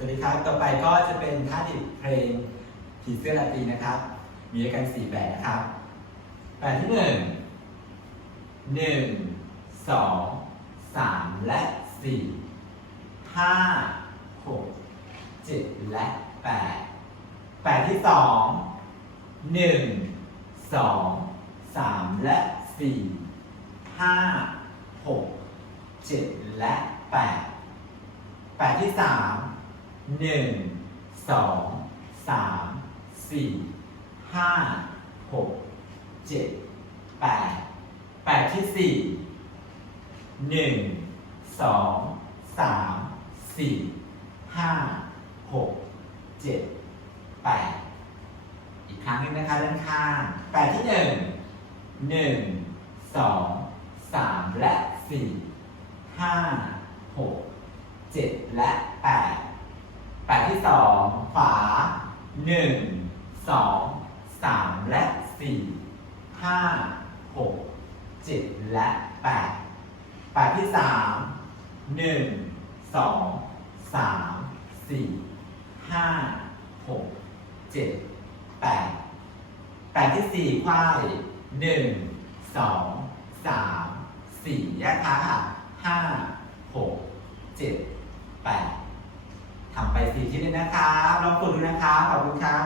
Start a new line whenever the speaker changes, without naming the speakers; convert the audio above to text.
สวัสดีครับ ต่อไปก็จะเป็นท่าดิบเพลงผีเสื้อราตรีนะครับ มีด้วยกันสี่แบบนะครับแบบที่หนึ่งหนึ่งสองสามและสี่ห้าหกเจ็ดและแปดแปดที่สองหนึ่งสองสามและสี่ห้าหกเจ็ดและแปดแปดที่สาม หนึ่งสองสามสี่ห้าหกเจ็ดแปดแปดที่สี่หนึ่งสองสามสี่ห้าหกเจ็ดแปดอีกครั้งหนึงนะคะด้านข้างแปดที่หนึ่งหนึ่งสองสามและสี่ห้าหกเจ็ดและแปด สองขวาหนึ่งสองสามและสี่ห้าหกเจ็ดและแปดแปดที่สามหนึ่งสองสามสี่ห้าหกเจ็ดแปดแปดที่สี่ควายหนึ่งสองสามสี่แยกขาค่ะห้าหกเจ็ดแปด ทำไปสี่ชิ้นเลยนะครับลองกดดูนะครับขอบคุณครับ